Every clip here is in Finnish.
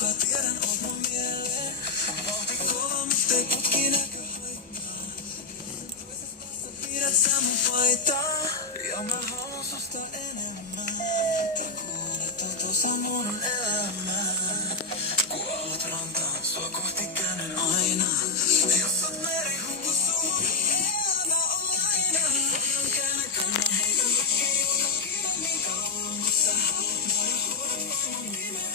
kai tiedän, oot mun mieleen. Vauhti kova, mut ei putki näkö haittaa. Sä pidät sä mun paitaa. Ja mä haluan susta enemmän. Takuun, että oot osa mun elämää. Kun aallot rantaan, sua kohti käännyn aina. Jos oot merihuku, sulla on elämä aina. Voidaan käännä kannan heitä mäkeä, joka kiinä niin kauan. Kun sä haluat mua ja huudat vaan mun nimen.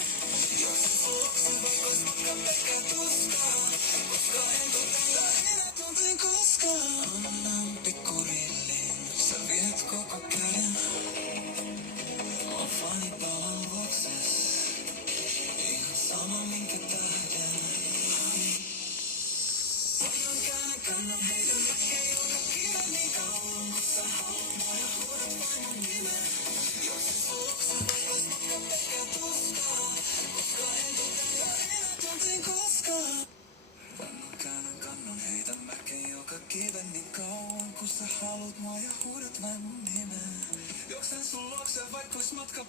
Juoksen sun luokse, vaikka ois matka pelkkää tuskaa. Koska en tuu tällä enää tunteen koskaan. Annan pikkurillin, sä viet koko käden. On fani palan luokses. Ihan sama minkä tähden. Voidaan käännä kannan heitä mäkeä, joka kiinä niin kauan. Kun sä haluat mua ja huudat vaan mun nimen. Juoksen sun luokse, vaikka ois matka pelkkää tuskaa. Koska en tuu tällä enää tunteen koskaan. Vannon käännän kannon heitä mäkeä, joka kiven niin kauan. Kun sä haluat mua ja huudat vain mun nimen. Juoksen sun luokse, vaikka ois matka